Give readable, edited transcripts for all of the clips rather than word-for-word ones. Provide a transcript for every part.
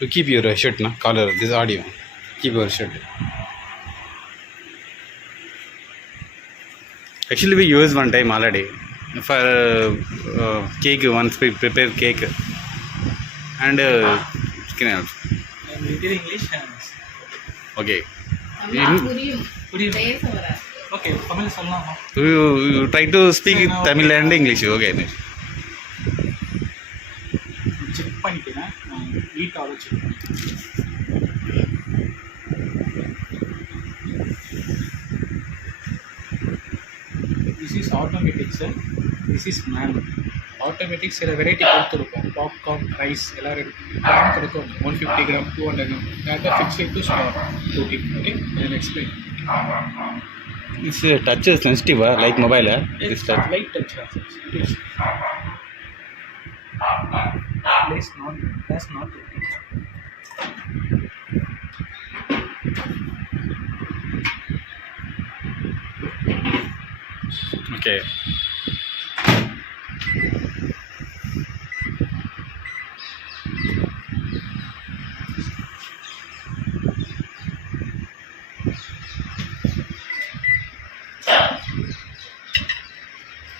You keep your shirt, na collar. This audio. Keep your shirt. Actually, we used one time already for cake. Once we prepare cake and chicken also. English. Okay. Okay, Tamil சொல்லலாமா? You try to speak Tamil and English. Okay. Check பண்ணிக்கிறேன். ஈட் ஆக செக் பண்ணிக்கிறேன். This is automatic, sir. This is manual. Automatic சில வெரைட்டி கொடுத்துருக்கோம். Popcorn rice எல்லாம் கிராம் கொடுக்கும். 150 கிராம் 200 gram. That are fixed to store cooking. Okay, I will explain. This touch is sensitive, like mobile. This touch. Light touch. It is. Place not. That's not. Okay.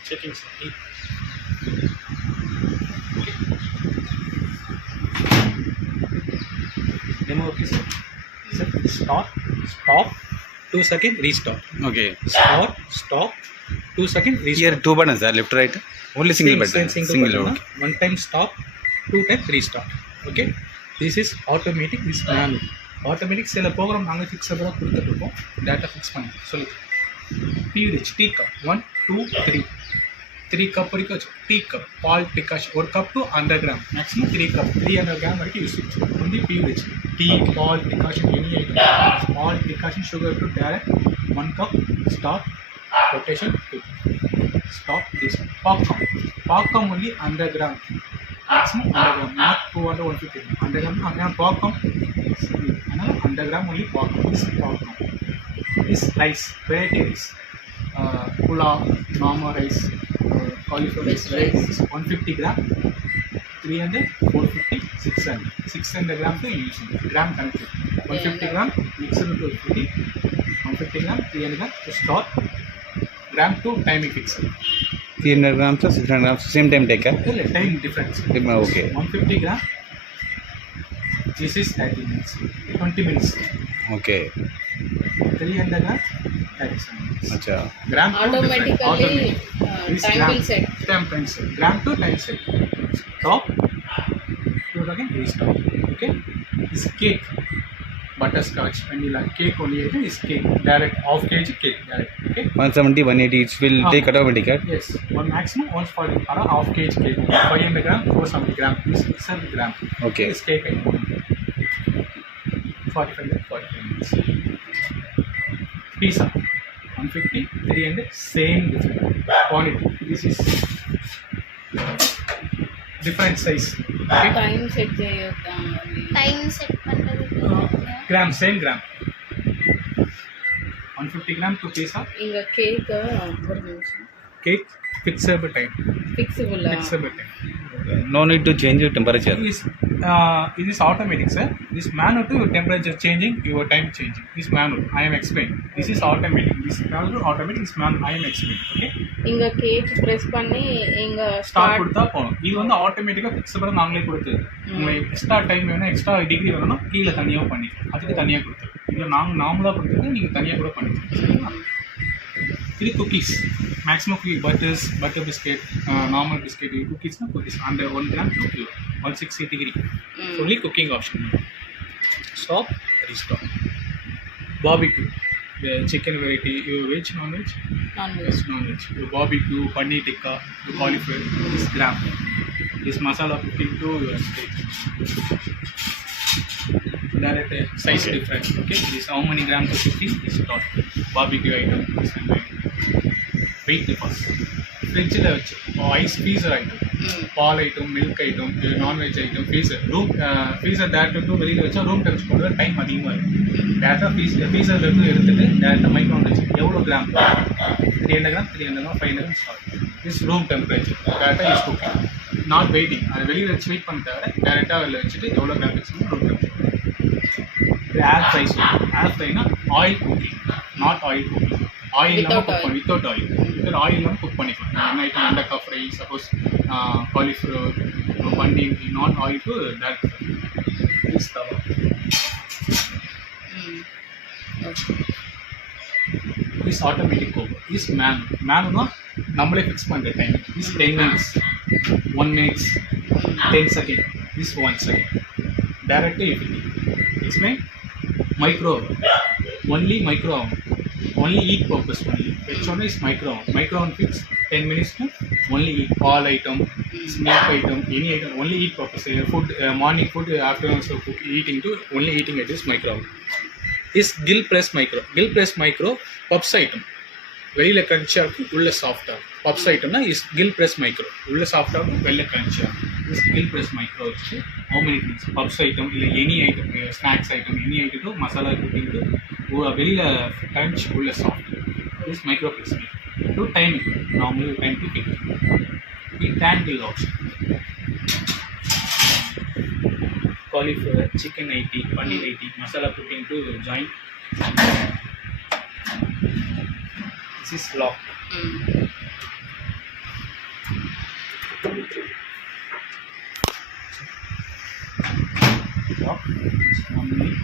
Checking sir. Demo okay sir. Sir, stop, 2 seconds, restart. Okay. Stop, 2 seconds, restart. Here two buttons, left right. Only single button. Single Single. button. One time stop, 2 times restart. Okay. This is automatic. This is manual. Automatic சில ப்ரோக்ராம் நாங்கள் ஃபிக்ஸபிளாக கொடுத்துட்ருக்கோம். Data fix பண்ணி சொல்லி pH tea cup 1 2 3 கப் வரைக்கும் வச்சு tea cup பால் decoction ஒரு cup to 100 gram maximum 3 cup 300 gram வரைக்கும் யூஸ் வந்து pH டீ பால் டிகாஷன் எனி ஐட்டம் பால் decoction sugar to direct 1 cup stop rotation stop this popcorn only 100 gram maximum 100 gram, not 200, 150 gram. 100 gram, popcorn. Another 100 gram only popcorn. This popcorn. This rice, variety rice, pulao, normal rice, cauliflower rice, 150 gram, 300, 450, 600. 600 gram to use. Gram connected. 150 gram, mixed to 50, 150 gram, 300 gram to store. Gram to timing fixer. 300 grams to 600 grams, same time take care? Time difference. Okay. 150 gram, this is 30 minutes, 20 minutes. Okay. 300 gram, 37 minutes. Achha. Gram automatically time will set. Time set. Gram to time set. Stop. Do it again, restart. Okay. This cake. Butterscotch, vanilla, cake only is cake, direct, half kg cake, direct, okay? 170, 180, it will take automatic, right? Yes, one maximum 140 for a half kg cake, 500 gram, 470 gram, this is 600 gram. Okay. This cake item. 45 minutes. Pizza, 150, 300, same different quality. This is different size. Okay? Time set చేయొద్దా time set పண்றது Gram, same gram. 150 gram to pizza. இங்க cake ஒரு நிமிஷம் Cake, fixable time. Fixable Fixable time. No need to change your temperature. It is automatic, sir. This manual to temperature changing, your time changing. This manual, I am explaining. This is automatic. This manual automatic. This manual, I am explaining. Okay. இங்க cake press பண்ணி இங்க start start கொடுத்தா போகணும். இது வந்து ஆட்டோமேட்டிக்காக ஃபிக்ஸபிளாக நாங்களே கொடுத்தது. உங்களுக்கு எக்ஸ்ட்ரா டைம் வேணும், எக்ஸ்ட்ரா டிகிரி வேணும்னா கீழே தனியாக பண்ணிக்கலாம். அதுக்கு தனியாக கொடுத்துரு. இதில் நாங்கள் நார்மலாக கொடுத்துருக்கு, நீங்கள் தனியாக கூட பண்ணிக்கலாம். சரிங்களா? இது cookies maximum cookie butter biscuit normal biscuit குக்கீஸ்னால் குக்கீஸ் அந்த 1 gram 2 kilo 160 degree only cooking option. Stop ரீஸ்டாப். Barbecue chicken variety veg non veg non veg barbecue paneer tikka cauliflower this gram this masala cooking to your state direct size difference. Okay, this how many gram to 50 is not barbecue item. Weight difference. Fridge la vechu ice freezer item, பால் item milk item non veg item freezer டேரக்டாக வெளியில் வச்சா room temperature time அதிகமாக இருக்கும். டேரக்டாக ஃப்ரீசரில் இருந்து எடுத்துட்டு டேரக்டாக மைக்ரோன் வச்சு எவ்வளோ கிராம் 300 கிராம் 500 gram start is room temperature டேரக்டாக இஸ் குக்கிங். Not waiting. அதை வெளியில் வச்சு வெயிட் பண்ண தவிர டேரெக்டாக வெளில வச்சுட்டு எவ்வளோ கிராஃபிக்ஸ் ரொட்டேட். இது ஏர் ஃப்ரை சொல்லுவோம். ஏர் ஃப்ரைனா oil cooking, not oil cooking. Oil இல்லாமல் குக் பண்ணி வித்தவுட் ஆயில். வித்தவுட் ஆயில் இல்லாமல் குக் பண்ணிக்கலாம். என்ன ஐட்டம் வெண்டைக்காய் fry, suppose cauliflower, paneer, not oil to direct fry. Use tawa. Is automatic over. Is மேனுனா நம்மளே ஃபிக்ஸ் பண்ணுற time. Is 10 minutes, 1 minute, 10 seconds, is 1 second. Directly EPT. Explain. Micro oven. Only micro oven. Only eat purpose only. H1 is micro oven. Micro oven fix 10 minutes to only eat all item, milk item, any item, only eat purpose. Food, morning food, afternoon so cook, eating to only eating at this micro oven. Is gill press micro. Gill press micro puffs item. வெளியில் கிரன்ச்சியாக இருக்கும், உள்ளே சாஃப்டாக. Puffs ஐட்டம்னா is grill press micro. உள்ளே சாஃப்டாக இருக்கும், வெளில கிரன்ச்சியாக இருக்கும். இஸ் கில் ப்ரெஸ் மைக்ரோ வச்சு how many things puffs item இல்லை any item, snacks item, any item masala குக்கிங்க்கு வெளியில் கிரன்ச், உள்ளே soft. Is micro press to timing. Normally time to pick. The then grill option. cauliflower, chicken 80, paneer 80, masala cooking to join. This is lock. Lock. This 1 minute.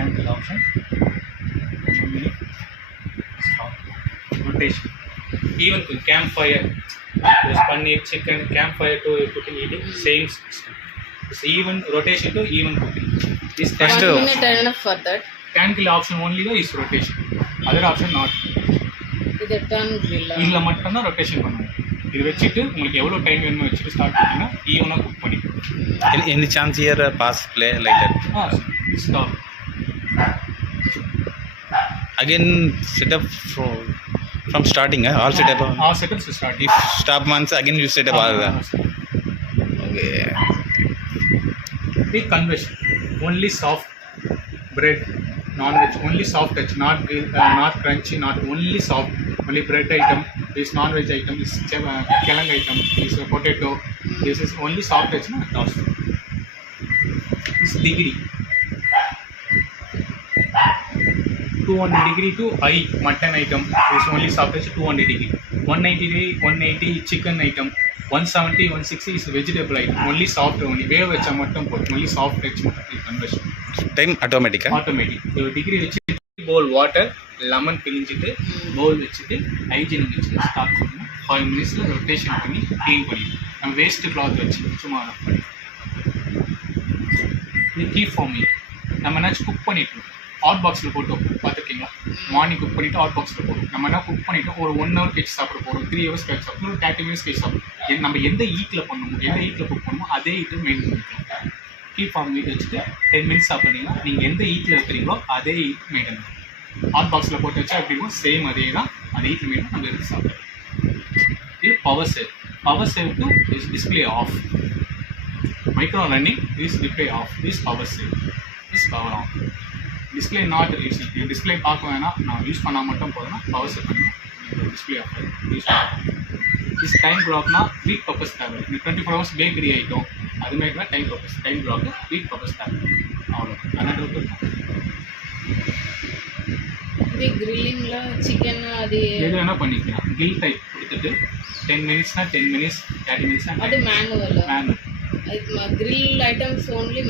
Angle option. 1 minute. Stop. Rotation. Even with campfire, this paneer, chicken, campfire to cooking eating, same system. It's even rotation to even cooking. This 1 minute enough for that. Tangle option only though is rotation. Other option not. இது turn grill. இதில் மட்டும்தான் ரொட்டேஷன் பண்ணுவோம். இது வச்சுட்டு உங்களுக்கு எவ்வளோ டைம் வேணுமோ வச்சுட்டு ஸ்டார்ட் பண்ணிங்கன்னா ஈவனாக குக் பண்ணிக்கலாம். Any chance here pass play like that? Stop. Again set up from starting, all set up. All setups start. If stop once, again you set up all that. Okay. The conversion. Only soft bread, non-veg, only soft touch, not crunchy, not only soft, only bread item. This non-veg item, this kelang item, this potato. This is only soft touch, not toast. This degree. 200 degree to high mutton item. This only soft touch 200 degree. 180 chicken item. 170, 160 is vegetable item. Only soft only. Wave வச்சா மட்டும் போதும். Only soft touch மட்டும் conversion. Time automatic. Automatic. Degree வச்சுட்டு bowl water, lemon பிழிஞ்சிட்டு bowl வச்சுட்டு hygiene வச்சுட்டு ஸ்டார்ட் பண்ணணும். 5 minutesல ரொட்டேஷன் பண்ணி க்ளீன் பண்ணிடணும். நம்ம வேஸ்ட் கிளாத் வச்சு சும்மா ரஃப் பண்ணி. இது கீப் ஃபார் மீ. நம்ம என்னாச்சும் குக் பண்ணிட்டோம். ஹாட் பாக்ஸில் போட்டு பார்த்துருக்கீங்களா? மார்னிங் குக் பண்ணிவிட்டு ஹாட் பாக்ஸில் போடும். நம்ம என்ன குக் பண்ணிவிட்டு ஒரு 1 hour கழிச்சு சாப்பிட போகிறோம், 3 hours கழிச்சு சாப்பிடும், ஒரு 30 minutes கழிச்சு சாப்பிடும். நம்ம எந்த ஹீட்டில் பண்ணணுமோ, எந்த ஹீட்டில் குக் பண்ணணுமோ அதே ஹீட்டு மெயின்டைன் பண்ணிக்கலாம். கீப் ஆன் ஹீட் வச்சுட்டு 10 minutes சாப்பிட்றீங்கன்னா நீங்கள் எந்த ஹீட்டில் வைக்கிறீங்களோ அதே ஹீட் மெயின்டைன் பண்ணணும். ஹாட் பாக்ஸில் போட்டு வச்சா எப்படிமோ சேம் அதே தான், அதே ஹீட்டில் மெயின்டைன் நம்ம எடுத்து சாப்பிட்றோம். இது power save. Power save to is display off. Micro running is display off. Is power save. Is power off. Display not use. Display பார்க்க வேணாம், நான் யூஸ் பண்ணால் மட்டும் போதுன்னா பவர் செட் பண்ணி டிஸ்பிளே ஆஃப் யூஸ் பண்ணலாம். இஸ் டைம் பிளாக்னா week purpose தேவை. இந்த 24 hours பேக்கரி ஐட்டம் அதுமாரி தான் time purpose. Time block week purpose தேவை. அவ்வளோ அதனால இது கிரில்லிங்கில் சிக்கன் அது எது வேணால் பண்ணிக்கலாம். கில் டைப் கொடுத்துட்டு 10 minutesனா 10 minutes, 30 minutesனா அது manual. Manual. grill items only